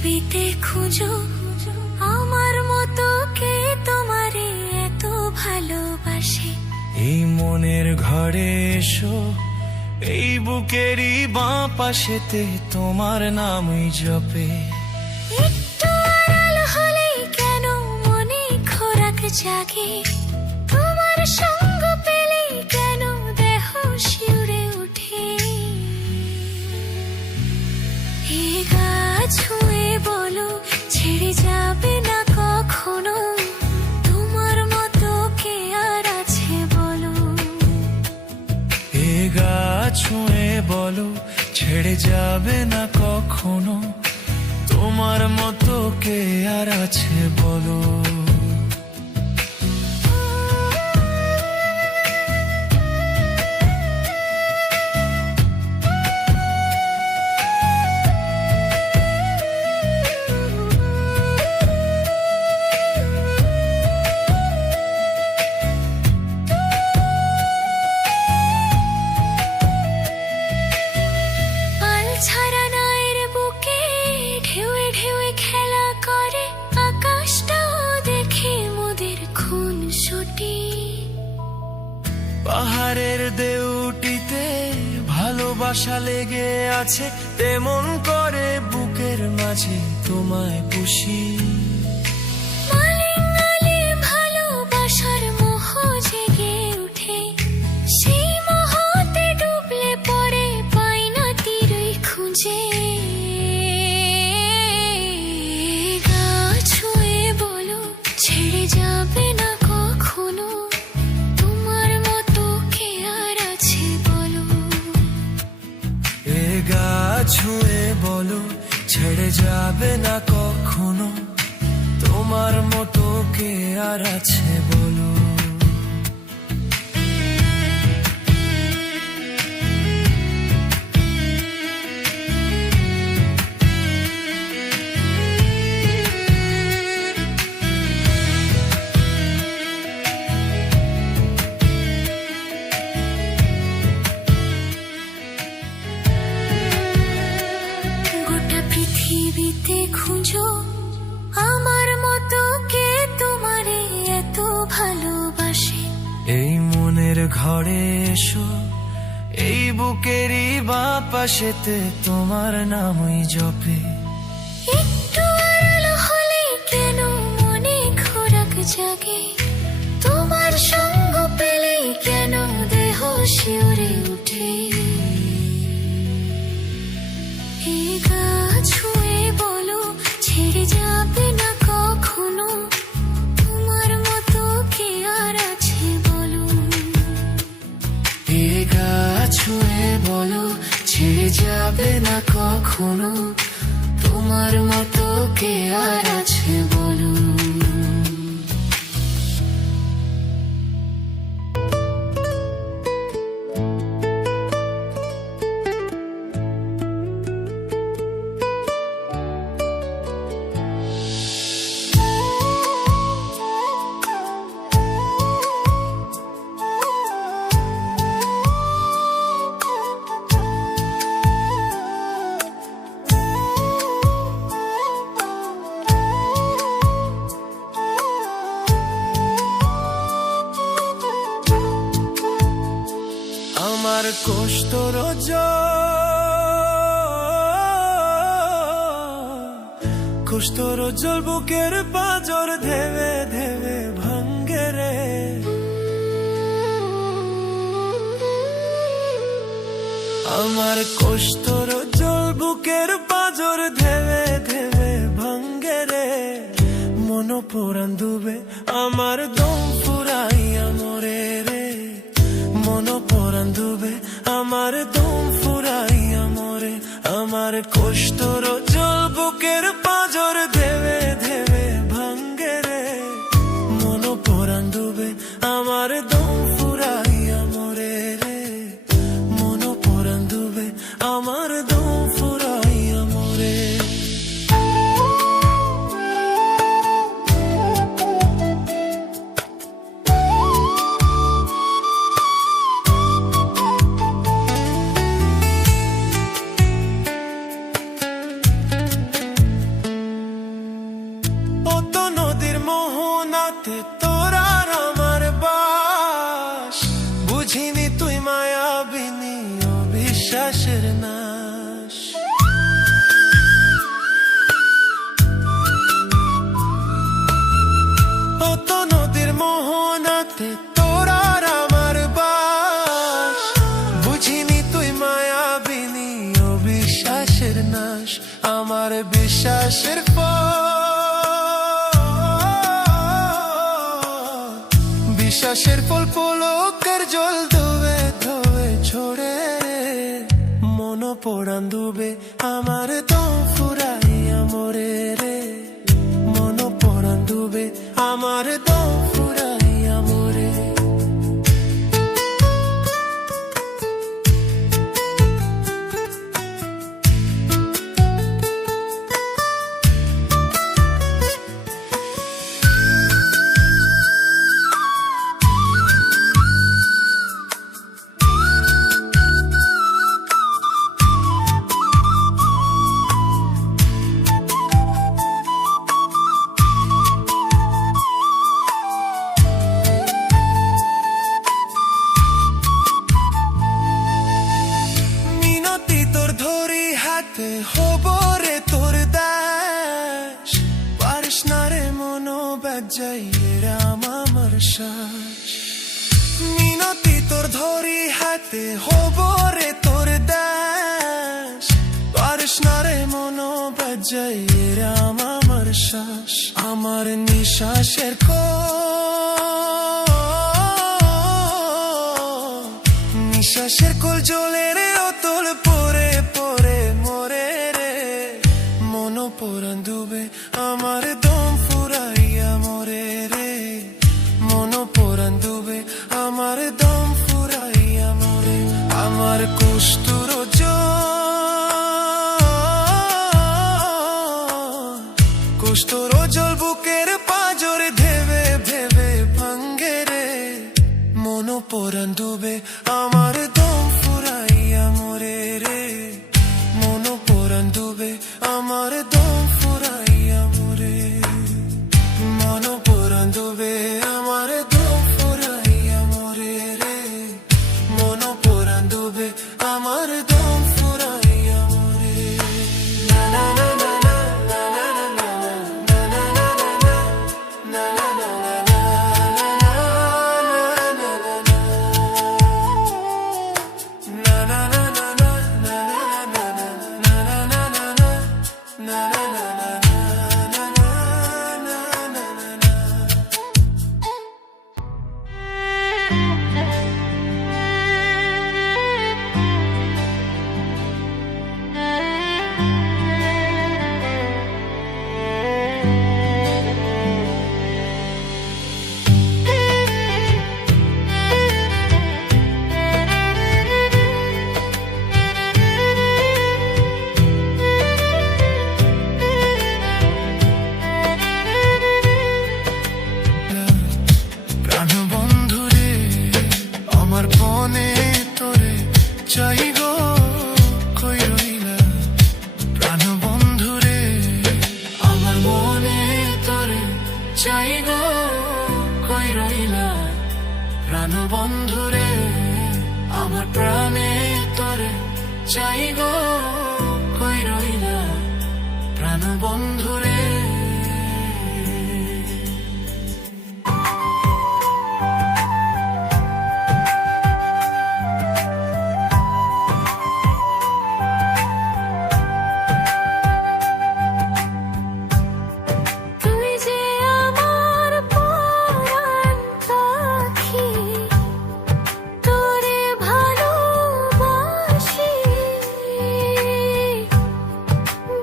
পৃথিবীতে খুঁজো আমার মতো কে তোমারে এত ভালোবাসে। এই মনের ঘরে এসো, এই বুকেরই বাঁ পাশেতে তোমার নামই জপে। একটু আড়াল হলেই কেন মনে খোরাক জাগে, তোমার সঙ্গ পেলেই কেন দেহ শিউরে ওঠে। এ গা ছুঁয়ে বলো ছেড়ে যাবে না কখনো, তোমার মতো কে আর আছে বলো। এ গা ছুঁয়ে বলো ছেড়ে যাবে না কখনো, তোমার মতো কে আর আছে বলো। ছাড়া নায়ের বুকে ঢেউয়ে ঢেউয়ে খেলা করে, আকাশটাও দেখে মোদের খুন ছুটি। পাহাড়ের দেউটিতে ভালোবাসা লেগে আছে, তেমন করে বুকের মাঝে তোমায় পুষি। মালিঙ্গালে ভালোবাসার মোহ জেগে উঠে, সেই মোহতে ডুবলে পড়ে পাই না তীরই খুঁজে। গা ছুঁয়ে বলো ছেড়ে যাবে না কখনো, তোমার মতো কে আর আছে বলো। এ গা ছুঁয়ে বলো ছেড়ে যাবে না কখনো, তোমার মতো কে আর আছে বলো। গোটা পৃথিবীতে খুঁজো আমার মতো কে তোমারে এত ভালোবাসে। এই মনের ঘরে এসো, এই বুকেরই বাঁ পাশেতে তোমার নামই জপে। একটু আড়াল হলে কেন মনে খোরাক জাগে, তোমার সঙ্গ পেলেই কেন দেহ শিউরে উঠে। এ গা ছুঁয়ে বলো ছেড়ে যাবে না কখনো, তোমার মতো কে আর আছে বলো। এ গা ছুঁয়ে বলো ছেড়ে যাবে না কখনো, তোমার মতো কে আর আছে বলো। আমার কষ্ট রোজল বুকের পাঁজর ধেবে ধেবে ভাঙ্গে রে। আমার কষ্ট রোজল বুকের পাঁজর ধেবে ধেবে ভাঙ্গে রে। মন পুরান ডুবে আমার দম ফুরাইয়া মরে রে। মন পুরান ডুবে আমার দম ফুরাইয়া মরে। আমার কষ্ট রোজল বুকের পাঁজর ধেবে ধেবে ভাঙ্গে রে। মন পুরান ডুবে আমার দম ফুরাইয়া মরে রে। মন পুরান ডুবে আমার দম ফুরাইয়া মরে। নাতে তোর আর আমার বাস, বুঝিনি তুই মায়াবিনী অবিশ্বাসের নাশ। অত নদীর মোহনাতে তোর আর আমার বাস, বুঝিনি তুই মায়াবিনী অবিশ্বাসের নাশ। আমার বিশ্বাসের বিশ্বাসের ফল পলকের জল ধোবে ধোবে ছোড়ে রে, মন পড়ান ডুবে আমার দম ফুরাইয়া মরে রে, মন পড়ান ডুবে আমার দম ফুরাইয়া মরে। হব রে তোর দাস, পারিস না রে মনো বাজাইয়ে রাম আমার শ্বাস। মিনতি তোর ধরি হাতে হব রে তোর দাস, পারিস না রে মনো বাজাইয়ে রাম আমার শ্বাস। আমার নিঃশ্বাসের নিঃশ্বাসের কোল জ্বলে রে অতল পরে পরে মরে রে, মন পরান ডুবে আমার দম ফুরাইয়া মরে রে, মন পরান ডুবে আমার দম ফুরাইয়া মরে। আমার কষ্টুর কষ্টর জল বুকের পাজর ধেবে ভেবে ভাঙ্গে রে, মন পরান ডুবে আমার দম ফুরাইয়া মরে রে, মন পরান ডুবে আমার দম ফুরাইয়া মরে, মন পরান ডুবে আমার দম ফুরাইয়া মরে রে, মন পরান ডুবে আমার দম ফুরাইয়া মরে। না না না না না না না না না না না না চাই গো কই রইলা প্রাণ বন্ধু রে, আমার মনে তোরে চাই গো কই রইলা প্রাণ বন্ধু রে, আমার প্রাণে তোরে চাই গো কই রইলা প্রাণ বন্ধু রে।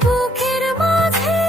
বুকের মাঝে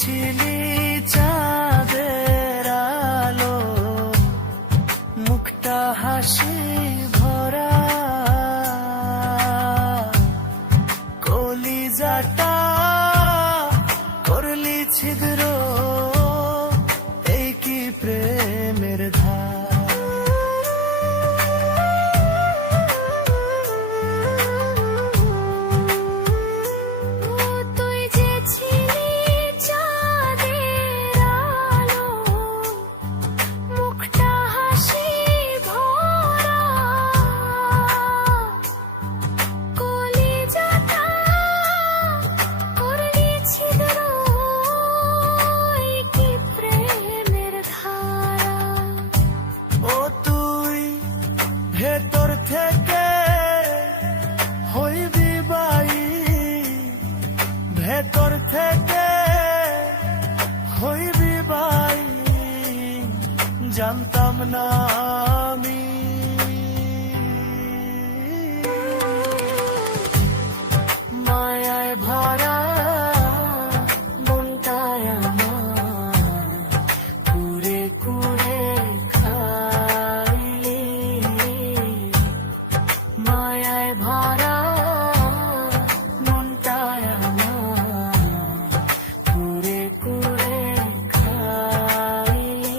ছিলি চাঁদের আলো, মুখটা হাসি ভরা, কলিজাটা করলি ছিদ্র, এই কি প্রেমের ধার। ও তুই যে ছিলি চাঁদের আলো, মুখটা হাসি ভরা, কলিজাটা করলি ছিদ্র, এই কি প্রেমের ধারা। ও তুই ভেতর থেকে হইবি বাই, ভেতর থেকে হইবি বাই, জানতাম না আমি। মায়ায় ভরা মনটায় আমার, কুড়ে কুড়ে খাইলি, মায়ায় ভরা মনটায় আমার, কুড়ে কুড়ে খাইলি।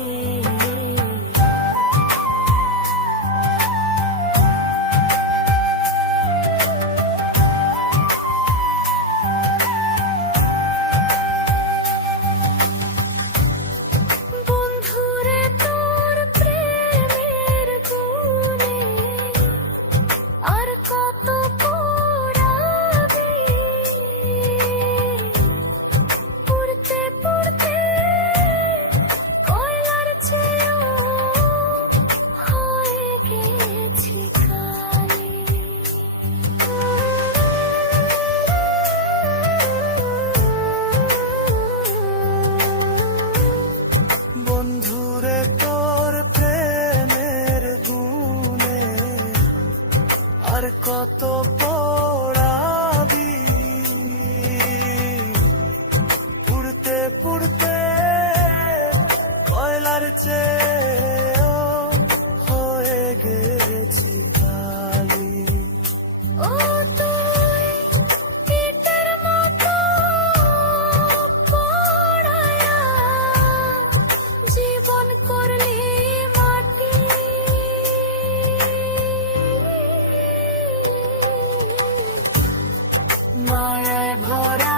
বন্ধুরে তোর প্রেমের গুণে আর কত পোড়াবি, পুড়তে পুড়তে কয়লার চেয়েও হয়ে গেছি কালি। বন্ধুরে তোর প্রেমের গুণে আর কত পোড়াবি, পুড়তে পুড়তে কয়লার চেয়েও হয়ে গেছি কালি। ও তুই কীটের মতো পোড়ায়া জীবন করলি মাটি, মায়ায় ভরা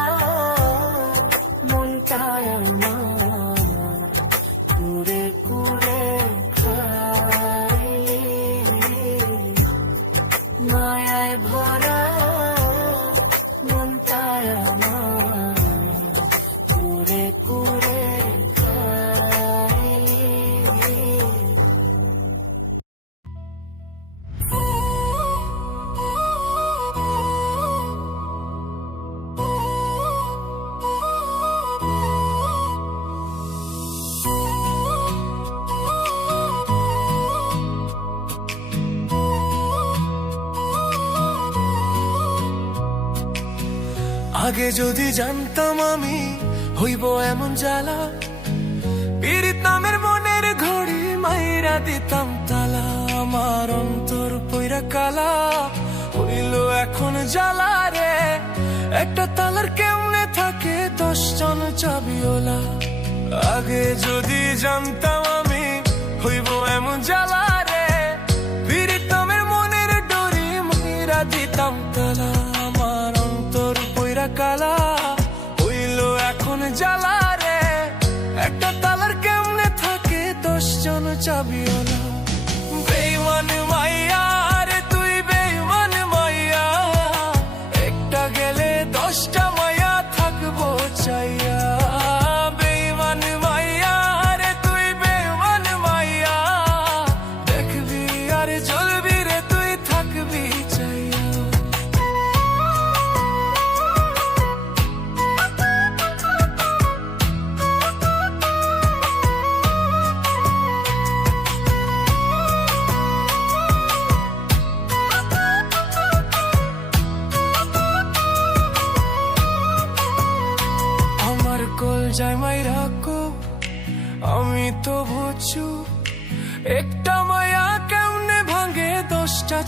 মনটায় আমার, কুড়ে কুড়ে খাইলি, মায়ায় ভরা মনটায় আমার, কুড়ে কুড়ে খাইলি। আগে যদি জানতাম আমি হইব এমন জ্বালা, পীড়িত নামের মনের ঘড়ি মাইরা দিতাম তালা, আমার অন্তর পইরা কালা হইল এখন জ্বালা রে। একটা তালার কেমনে থাকে 10 জন চাবিওলা, আগে যদি জানতাম আমি হইব এমন জ্বালা রে, পীড়িত নামের মনের ডরি মাইরা দিতাম তালা, আমার অন্তর পইরা কালা হইল এখন জ্বালা রে। একটা তালার কেমনে থাকে 10 জন চাবিওলা। বেঈমান মাইয়া রে তুই বেঈমান মাইয়া, একটা গেলে 10টা মাইয়া থাকবো চাইয়া। বেঈমান মাইয়া রে তুই বেঈমান মাইয়া,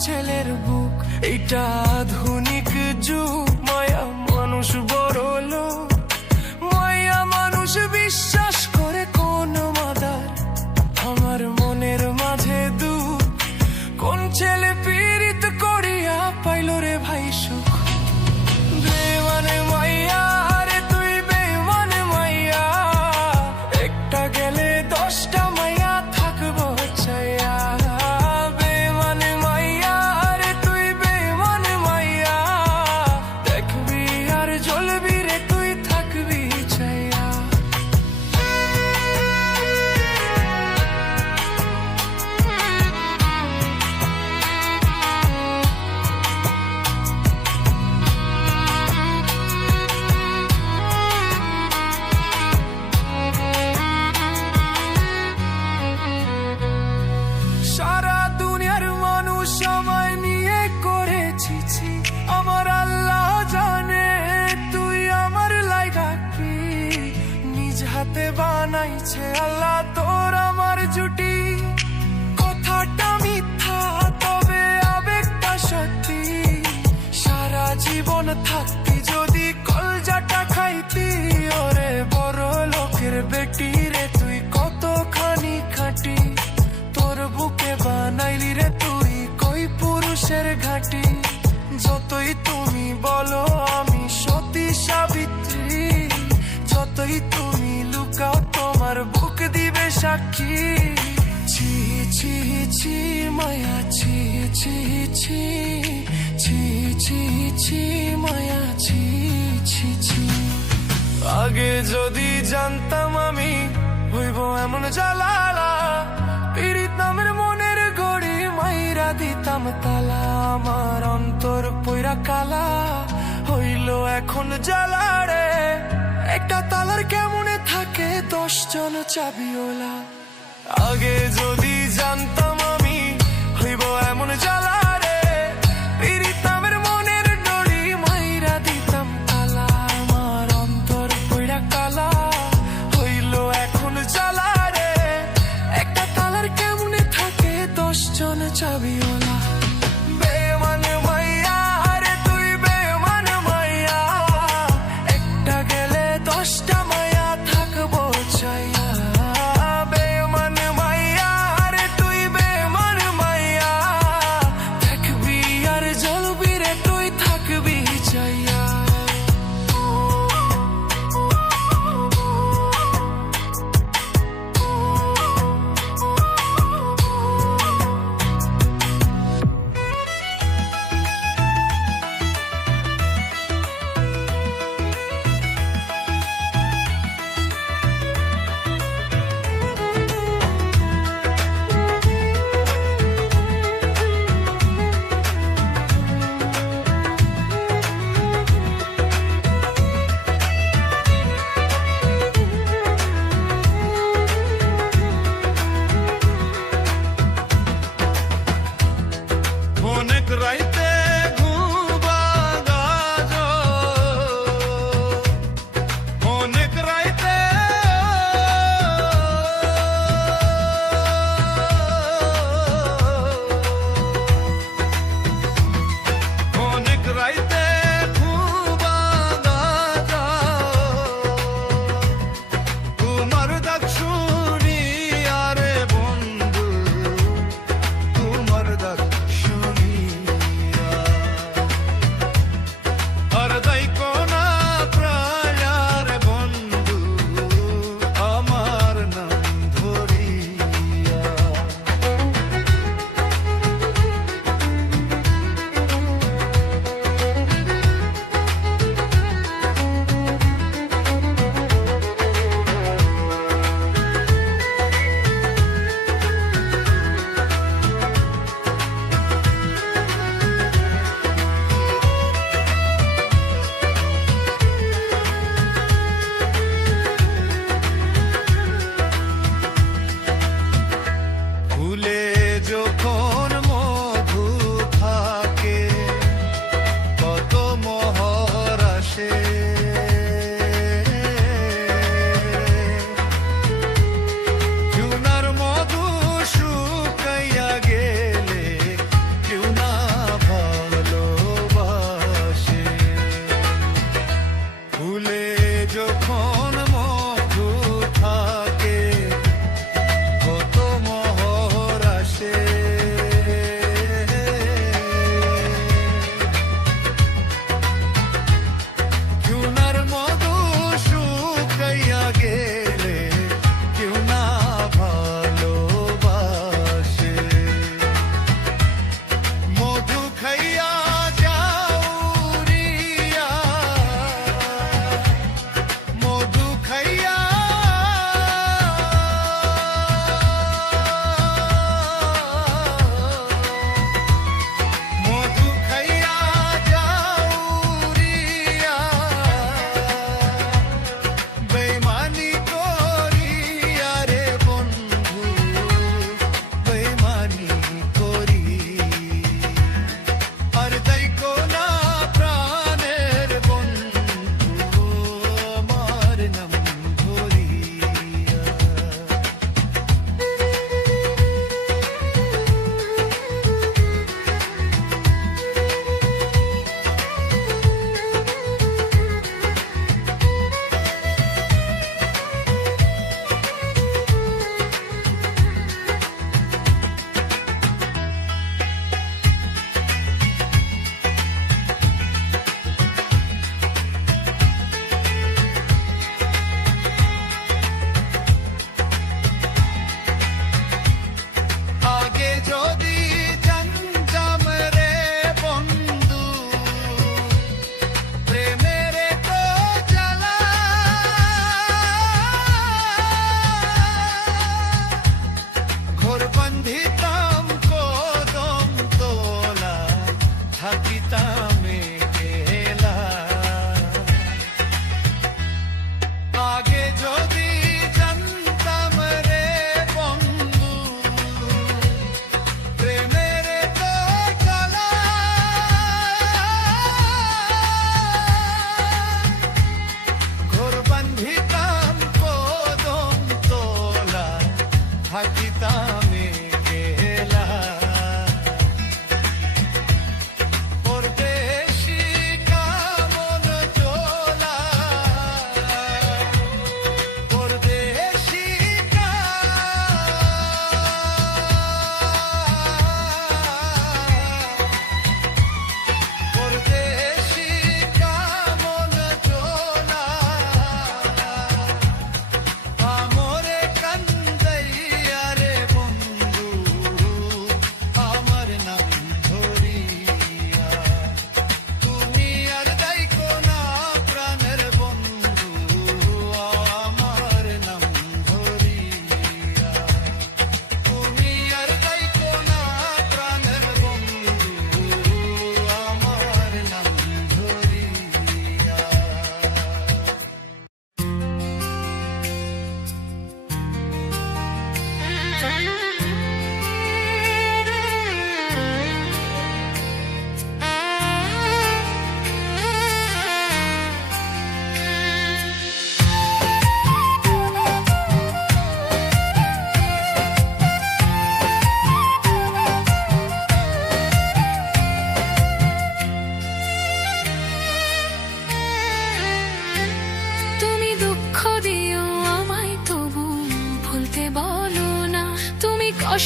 ছেলের বুক, এটা আধুনিক যুগ। মায়া মানুষ বড় লোক, মায়া মানুষ বিশ্বাস করে কোন মাদার। আমার মনের মাঝে দুঃখ, কোন ছেলে পীড়িত করিয়া পাইল রে ভাই সুখ। বেমানে মাইয়া রে তুই বেমানে মাইয়া, একটা গেলে 10টা মাইয়া থাকবো চাইয়া। বেমানে মাইয়া রে তুই বেমানে মাইয়া, দেখবি আর জ্বলবি রে তুই থাকবি চাইয়া। সারা দুনিয়ার মানুষ আমায় নিয়ে করেছি, আমার আল্লাহ জানে তুই আমার লাইগা কি। নিজ হাতে বানাইছে আল্লাহ তোর আমার জুটি। কথাটা মিথ্যা তবে আবেগটা সত্যি, সারা জীবন থাকতি যদি কলজাটা খাইতি। ওরে বড় লোকের বেটি রে তুই কতখানি খাঁটি, তোর বুকে বানাইলি রে তুই কই পুরুষের ঘাটি। যতই তুমি বলো আমি সতী সাবিত্রী, যতই তুমি লুকাও তোমার বুক দিবে সাক্ষী। ছি ছি ছি মায়া ছি ছি ছি, ছি ছি ছি মায়া ছি ছি ছি। আগে যদি জানতাম আমি হইব এমন জ্বালালা, পীড়িত নামের মনের গড়ি মাইরা দিতাম তালা। আমার অন্তর পইরা কালা হইল এখন জ্বালা রে, একটা তালার কেমনে থাকে 10 জন চাবিওলা। আগে যদি জানতাম আমি হইব এমন জ্বালা রে, পীড়িত নামের মনের গড়ি মাইরা দিতাম তালা। আমার অন্তর পইরা কালা হইল এখন জ্বালা রে, একটা তালার কেমনে থাকে 10 জন চাবিওয়ালা। বেমানে মাইয়া রে তুই বেমানে মাইয়া, একটা গেলে 10টা মাইয়া থাকবো চাইয়া। বেমানে মাইয়া রে তুই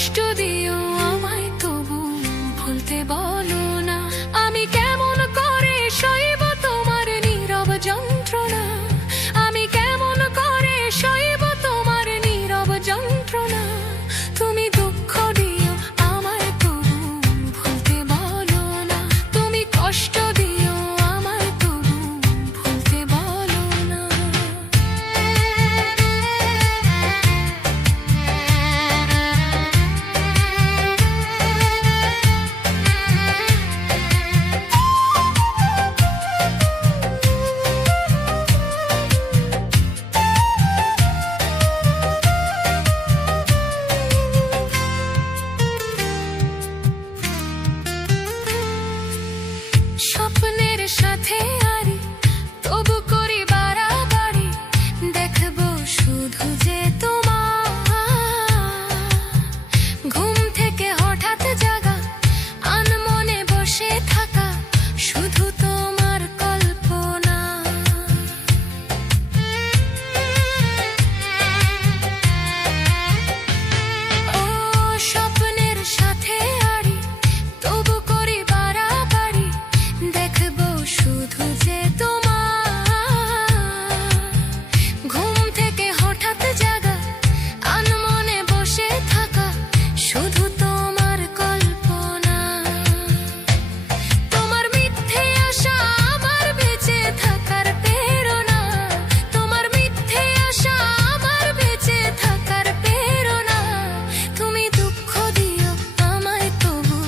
কষ্ট দিও আমায় তবু ভুলতে বলো না আমি কেমন করে সইব তোমার নীরব যন্ত্রণা আমি কেমন করে সইব তোমার নীরব যন্ত্রণা তুমি দুঃখ দিও আমায় তবু ভুলতে বলো না তুমি কষ্ট দিও আমায় তবু ভুলতে বলো না স্বপ্নের সাথে আরি তবু করি বাড়াবাড়ি দেখবো শুধু যে তোমার ঘুম থেকে হঠাৎ জাগা আনমনে বসে থাকা শুধু তোমার কল্পনা ও স্বপ্নের সাথে আরি তবু করি বাড়াবাড়ি দেখবো শুধু যে তোমার ঘুম থেকে হঠাৎ জাগা আনমনে বসে থাকা শুধু তোমার কল্পনা তোমার মিথ্যে আশা আমার বেঁচে থাকার প্রেরণা তোমার মিথ্যে আশা আমার বেঁচে থাকার প্রেরণা তুমি দুঃখ দিও আমায় তবু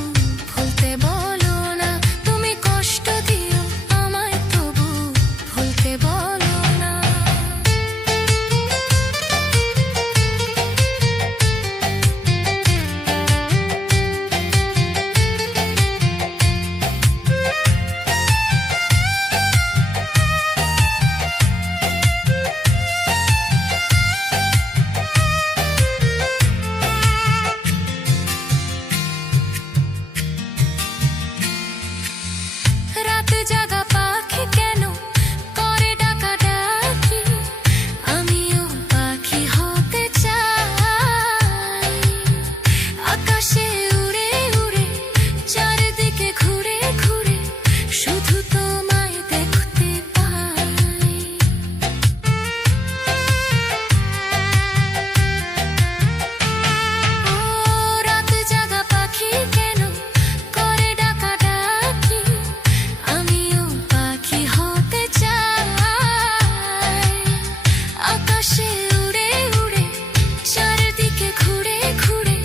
ভুলতে বলো না তুমি কষ্ট দিও আমায় তবু ভুলতে বলো না রাতে জাগা পাখি কেন করে ডাকাডাকি আমিও পাখি হতে চাই আকাশে উড়ে উড়ে চারিদিকে ঘুরে ঘুরে শুধু তোমায় দেখতে পাই ও রাতে জাগা পাখি কেন করে ডাকাডাকি আমিও পাখি হতে চাই আকাশে উড়ে উড়ে চারিদিকে ঘুরে ঘুরে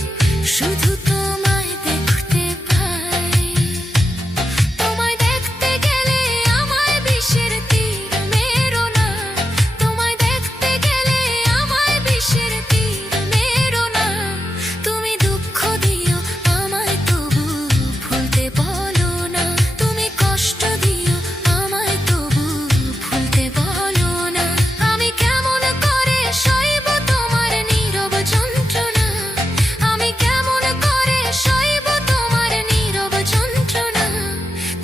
শুধু তোমায় দেখতে পাই তোমায় দেখতে গেলে আমায় বিষের তীর মেরো না তোমায় দেখতে গেলে আমায় বিষের তীর মেরো না তুমি দুঃখ দিও আমায় তবু ভুলতে বলো না তুমি কষ্ট দিও আমায় তবু ভুলতে বলো না আমি কেমন করে সইব তোমার নীরব যন্ত্রণা আমি কেমন করে সইব তোমার নীরব যন্ত্রণা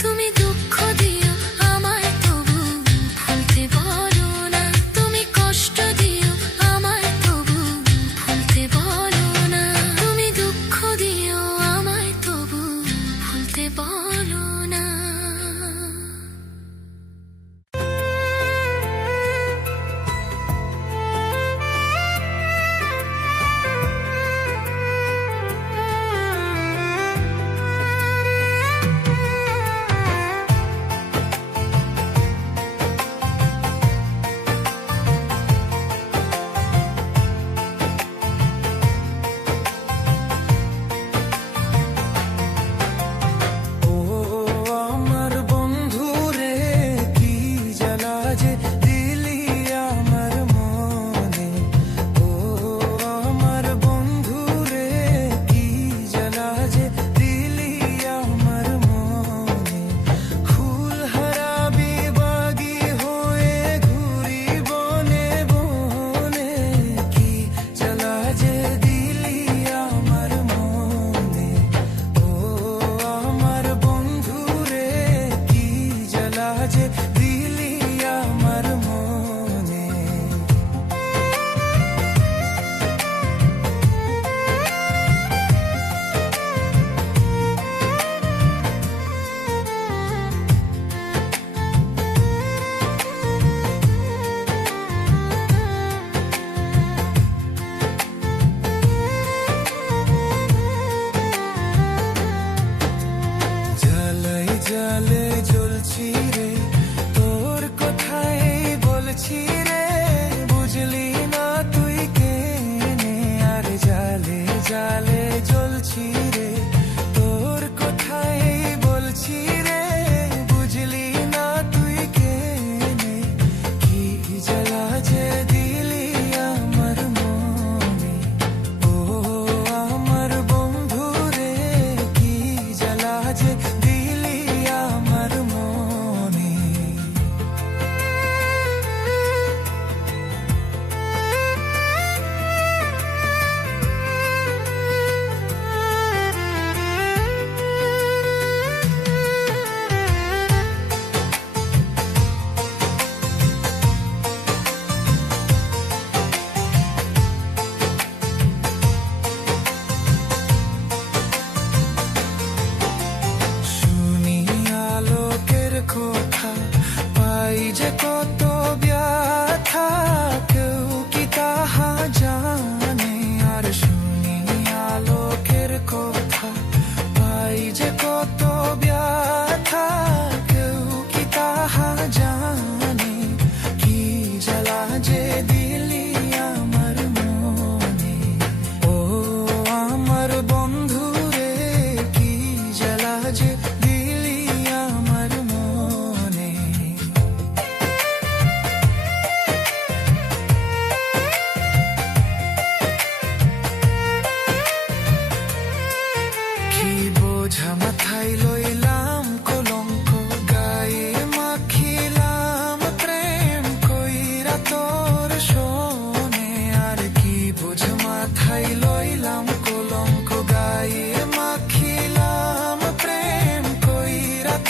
তুমি দুঃখ দিও আমায় তবু ভুলতে বলো না তুমি কষ্ট দিও আমায় তবু ভুলতে বলো না তুমি দুঃখ দিও আমায় তবু ভুলতে বলো না ও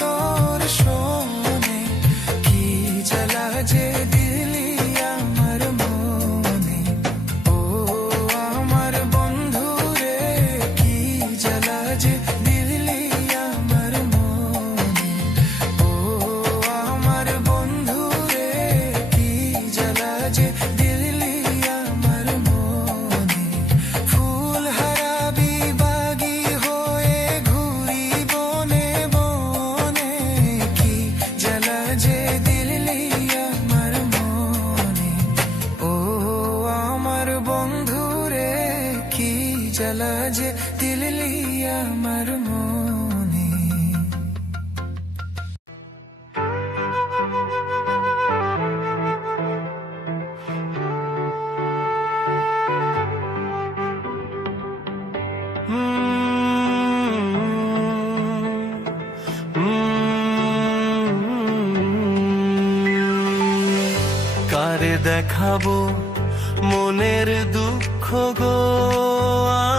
তোর শোনে, কি জ্বালা যে দিলি আমার মনে। ও আমার বন্ধু রে, কি জ্বালা যে দিলি আমার মনে। ও আমার বন্ধু রে, কি জ্বালা যে দিলি আমার মনে। ফুল হারাবি বাগি হয়ে ঘুরি বনে বনে, কি জ্বালা যে দিলি আমার মনে। ও আমার বন্ধু রে, কি জ্বালা যে দিলি আমার মনে। কারে দেখাবো মনের দুঃখ গো,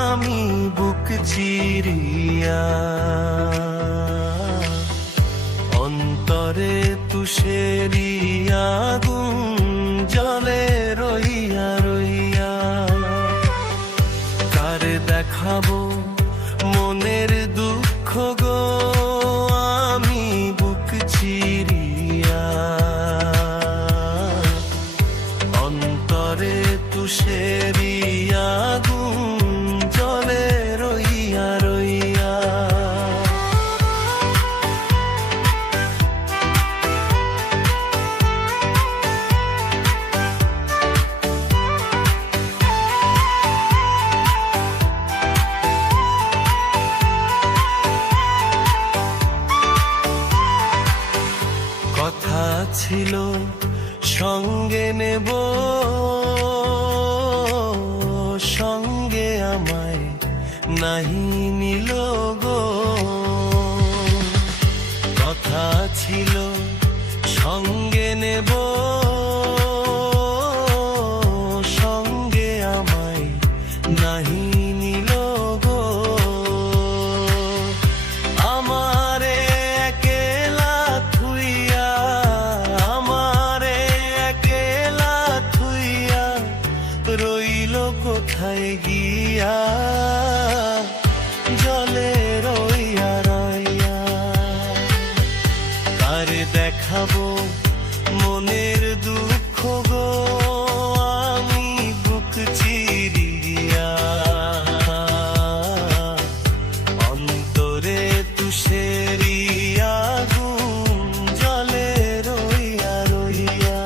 আমি বুক চিরিয়া। অন্তরে তুষেরি আগুন জলে রইয়া রইয়া। কারে দেখাবো মনের দুঃখ গো, আমি বুক চিরিয়া। অন্তরে তুষেরি আগুন জলে রইয়া রইয়া। কথা ছিল সঙ্গে নেব, সঙ্গে আমায় নাহি নিল গো। কথা ছিল সঙ্গে নেব, সঙ্গে আমায় নাহি নিল গো। আমারে একলা থুইয়া, আমারে একলা থুইয়া রইল কোথায় গিয়া, জলে রইয়া রইয়া। কারে দেখাবো মনের দুঃখ গো, আমি বুক চিরিয়া। অন্তরে তুষেরি আগুন জলে রইয়া রইয়া।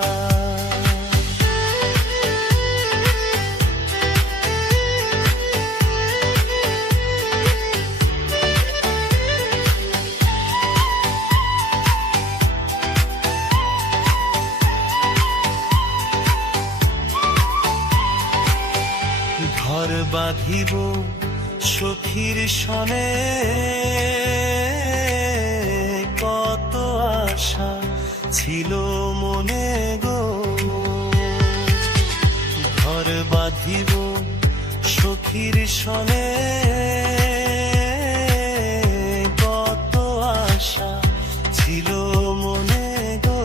ঘর বাঁধিব সখীর সনে, কত আশা ছিল মনে গো। ঘর বাঁধিব সখীর সনে, কত আশা ছিল মনে গো।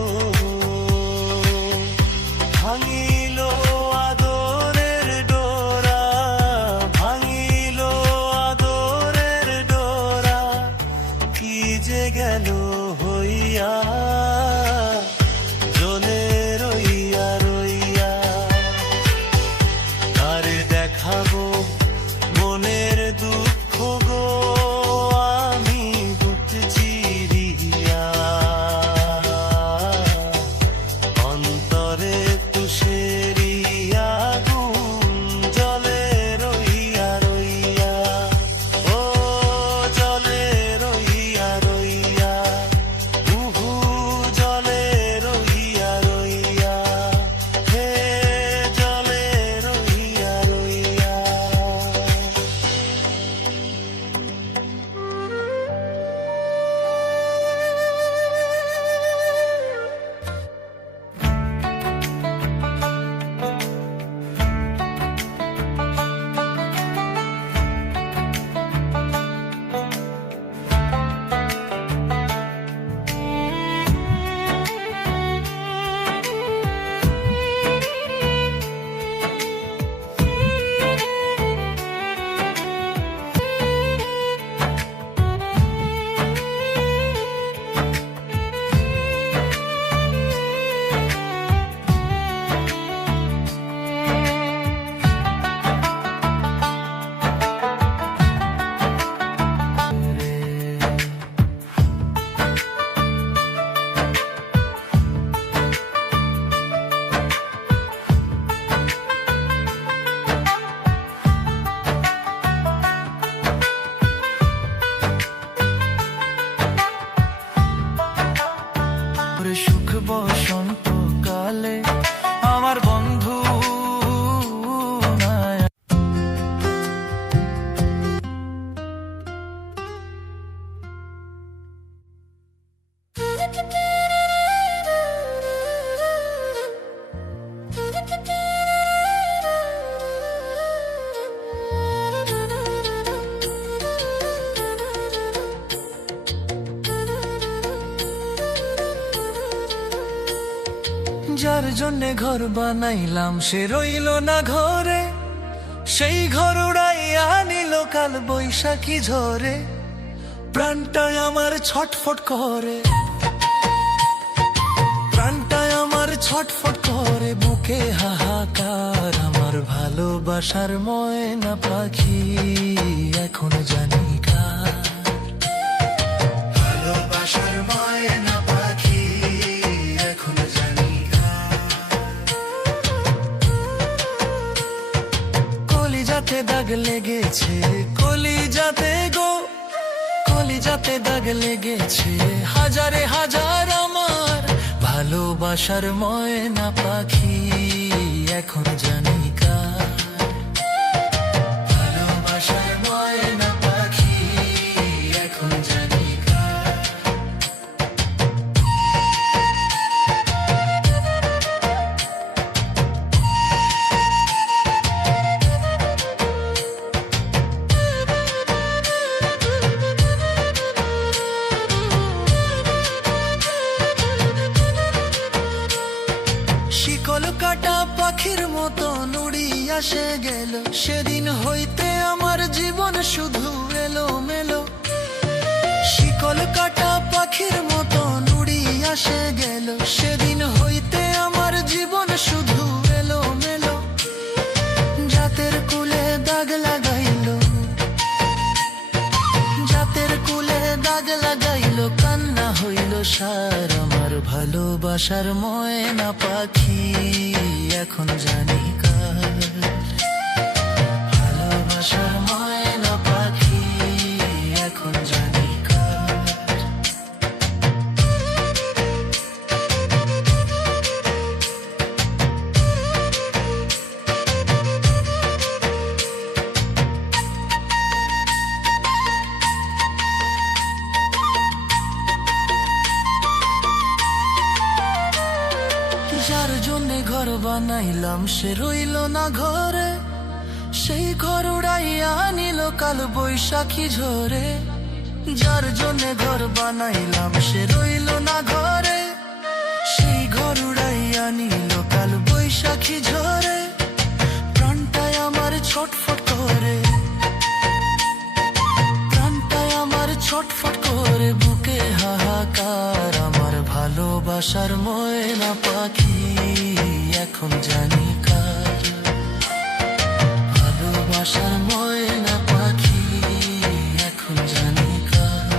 ভাঙিল আদরের ডোরা, ভাঙিল আদরের ডোরা, কি যে গেল হইয়া, জলে রইয়া রইয়া। কারে দেখাবো মনের দুঃখ গো, আমি বুক চিরিয়া। অন্তরে তুষেরি আগুন জলে রইয়া রইয়া। ও জলে রইয়া রইয়া। উহু বসন্তকালে আমার বন্ধু নাই। যার জন্যে ঘর বানাইলাম সে রইল না ঘরে, সেই ঘর উড়াইয়া নিল কাল বৈশাখী ঝরে। প্রাণটায় আমার ছটফট করে, প্রাণটায় আমার ছটফট করে, বুকে হাহাকার। আমার ভালোবাসার ময়না পাখি এখন জানি কার। ভালোবাসার ময়না পাখি এখন জানি কার। কলিজাতে দাগ লেগেছে, কলিজাতে গো, কলিজাতে দাগ লেগেছে হাজারে হাজার আমার ভালোবাসার ময়না পাখি এখন জানি কার। ভালোবাসার ময়না পাখি এখন জানি কার। শিকল কাটা পাখির মতো নুড়ি আসে গেল, সেদিন হইতে আমার জীবন শুধু এলো মেলো। শিকল কাটা পাখির মতো নুড়ি আসে গেল, সেদিন হইতে আমার জীবন শুধু এলো মেলো। জাতের কুলে দাগ লাগাইলো, জাতের কুলে দাগ লাগাইলো, কান্না হইল সার আমার ভালোবাসার ময়না পাখি এখন জানি কার। ভালোবাসার ময়না পাখি এখন জানি কার। যার জন্যে ঘর বানাইলাম সে রইল না ঘরে, সেই ঘর উড়াইয়া নিল কাল বৈশাখী ঝরে। যার জন্যে ঘর বানাইলাম সে রইল না ঘরে, সেই ঘর উড়াইয়া নিল কাল বৈশাখী ঝরে। প্রাণটায় আমার ছটফট করে, প্রাণটায় আমার ছটফট করে, বুকে হাহাকার। আমার ভালোবাসার ময়না পাখি এখন জানি কার। ভালোবাসার ময়না পাখি এখন জানি কার।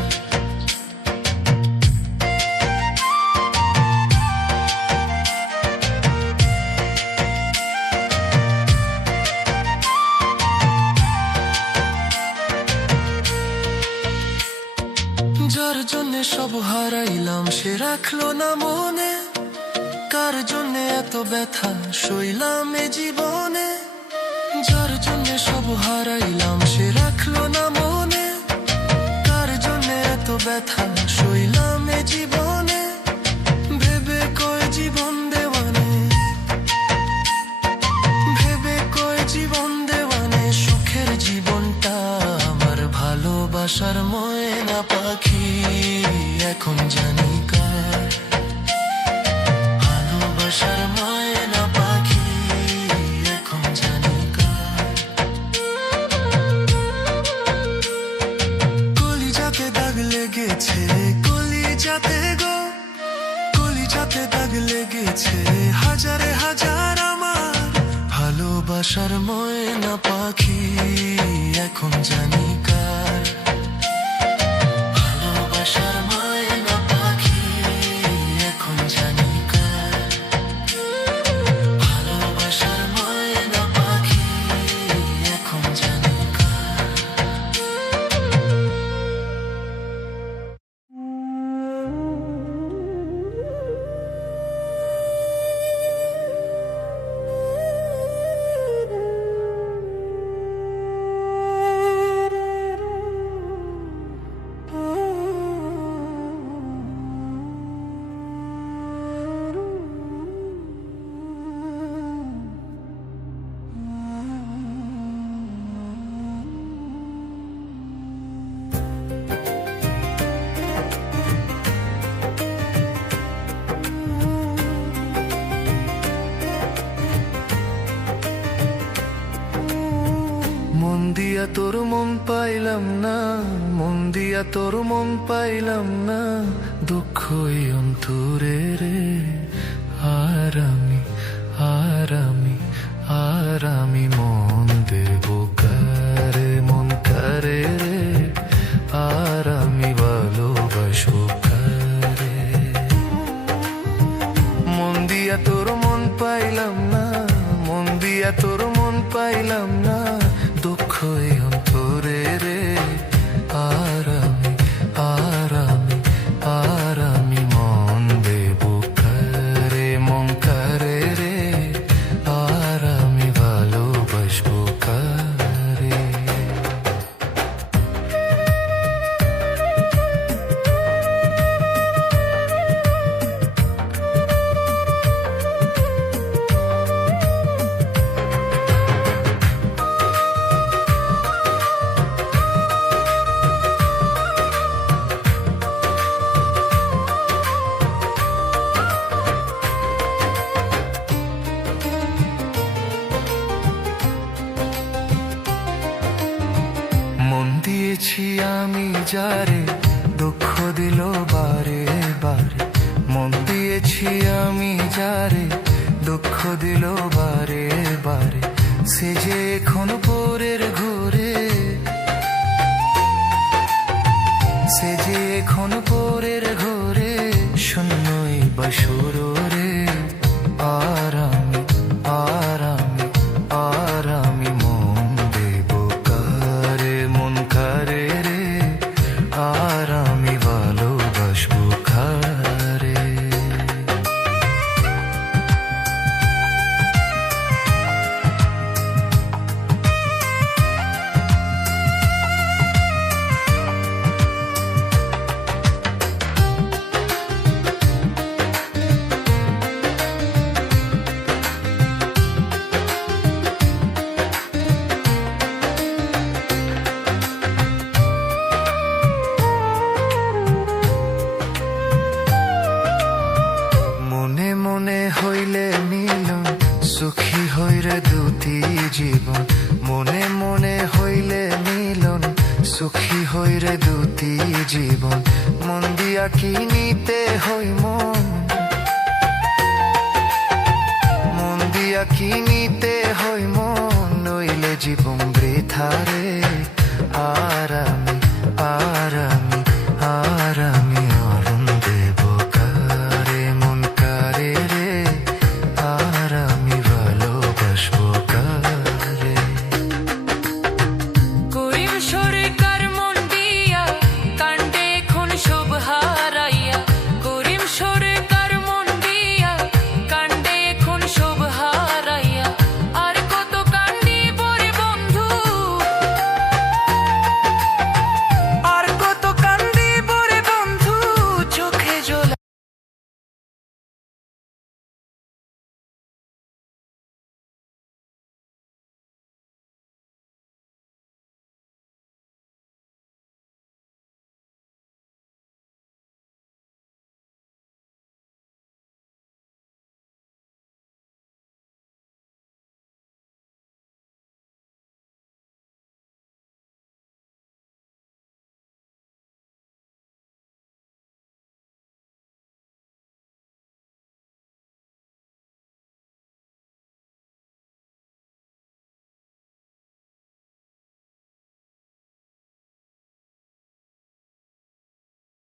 যার জন্যে সব হারাইলাম সে রাখলো না মনে, কার জন্যে এত ব্যথা সইলাম এ জীবনে। যার জন্যে সব হারাইলাম সে রাখলো না মনে, কার জন্যে এত ব্যথা সইলাম এ জীবনে। ভেবে কয় জীবন দেওয়ানে, ভেবে কয় জীবন দেওয়ানে, সুখের জীবনটা আমার ভালোবাসার ময়না পাখি এখন জানি কার। ভালোবাসার ময়না পাখি এখন জানি কার। কলিজাতে দাগ লেগেছে, কলিজাতে গো, কলিজাতে দাগ লেগেছে হাজারে হাজার আমার ভালোবাসার ময়না পাখি এখন জানি কার। ভালোবাসার ময়না পাখি এখন জানি কার। ভালোবাসার ময়না পাখি এখন জানি কার। দিয়া তোর মন পাইলাম না, মন দিয়া তোর মন পাইলাম না, দুঃখই অন্তরে রে। আর আমি আর আমি আর আমি মন দেব কারে, মন কারে রে। আর আমি ভালোবাসবো কারে। মন দিয়া তোর মন পাইলাম না, মন দিয়া তোর মন পাইলাম না, দুঃখই অন্তরে রে। আর আমি আর আমি আর আমি মন দেব কারে, মন কারে রে। আর আমি ভালোবাসবো কারে। মন দিয়েছি আমি যারে, দুঃখ দিল বারে বারে। মন দিয়েছি আমি যারে, দুঃখ দিল বারে বারে। সে যে এখন পরের ঘুরে, সে যে এখন পরের ঘুরে, শূন্যই বাসুর রে। আর আমি আর আমি আর আমি মন দেব কারে, মন কারে রে। আর আমি ভালোবাসবো কারে। মনে মনে হইলে মিলন, সুখী হইরে দুটি জীবন। মনে মনে হইলে মিলন, সুখী হইরে দুটি জীবন। মন দিয়া কি নিতে হই মন, মন দিয়া কি নিতে হই মন, নইলে জীবন বৃথা রে। আর